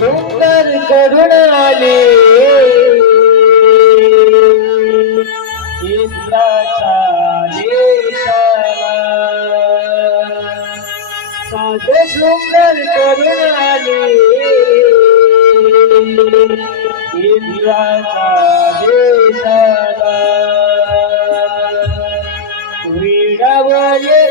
करून आले. इंद्राच्या देशाला. साधे सुंदर करून आले. इंद्राच्या देशाला. विडावले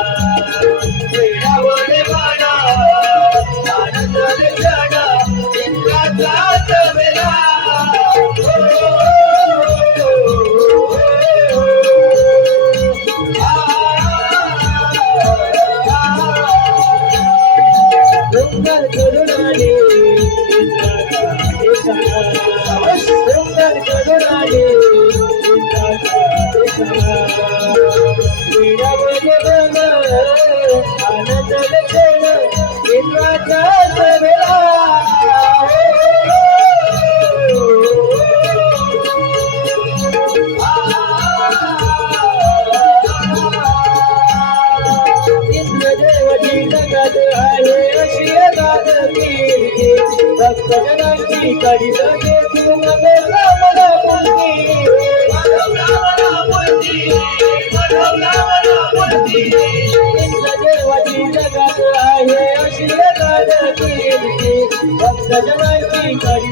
डोंगर करुणाने इंद्राच्या करुणाने आनंद भक्तजनांची कडी सगे तू मगे मला इंद्रदेवाची जगत आहे अशी गात कीर्ती भक्तजनांची कडी